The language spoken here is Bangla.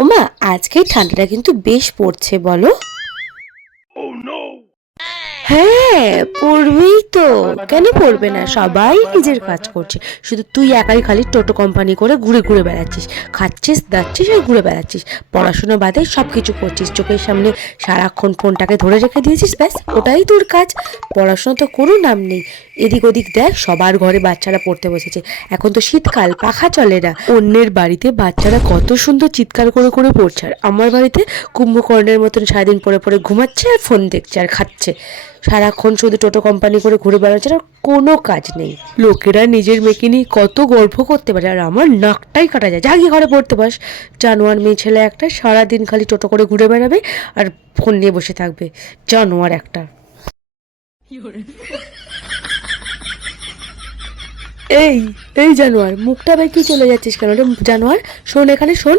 ওমা, আজকে ঠান্ডাটা কিন্তু বেশ পড়ছে বলো। হ্যাঁ, পড়বেই তো, কেন পড়বে না? সবাই নিজের কাজ করছে, শুধু তুই একাই খালি টোটো কোম্পানি করে ঘুরে ঘুরে বেড়াচ্ছিস, খাচ্ছিস দাচ্ছিস আর ঘুরে বেড়াচ্ছিস। পড়াশোনা বাদে সব কিছু করছিস, চোখের সামনে সারাক্ষণ ফোনটাকে ধরে রেখে দিয়েছিস, ব্যাস ওটাই তোর কাজ। পড়াশোনা তো কোনো নাম নেই। এদিক ওদিক দেখ, সবার ঘরে বাচ্চারা পড়তে বসেছে। এখন তো শীতকাল, পাখা চলে না। অন্যের বাড়িতে বাচ্চারা কত সুন্দর চিৎকার করে করে পড়ছে, আর আমার বাড়িতে কুম্ভকর্ণের মতন সারাদিন পরে পরে ঘুমাচ্ছে আর ফোন দেখছে আর খাচ্ছে। সারাক্ষণ শুধু টোটো কোম্পানি করে ঘুরে বেড়াচ্ছে, আর কোনো কাজ নেই। লোকেরা নিজের মেয়েকে নিয়ে কত গর্ব করতে পারে, আর আমার নাকটাই কাটা যায়। যা গিয়ে ঘরে পড়তে বস। জানোয়ার মেয়ে ছেলে একটা, সারাদিন খালি টোটো করে ঘুরে বেড়াবে আর ফোন নিয়ে বসে থাকবে। জানোয়ার একটা। এই এই জানোয়ার, মুখটা আবার কি চলে যাচ্ছিস কেন রে জানোয়ার? শোন, এখানে শোন।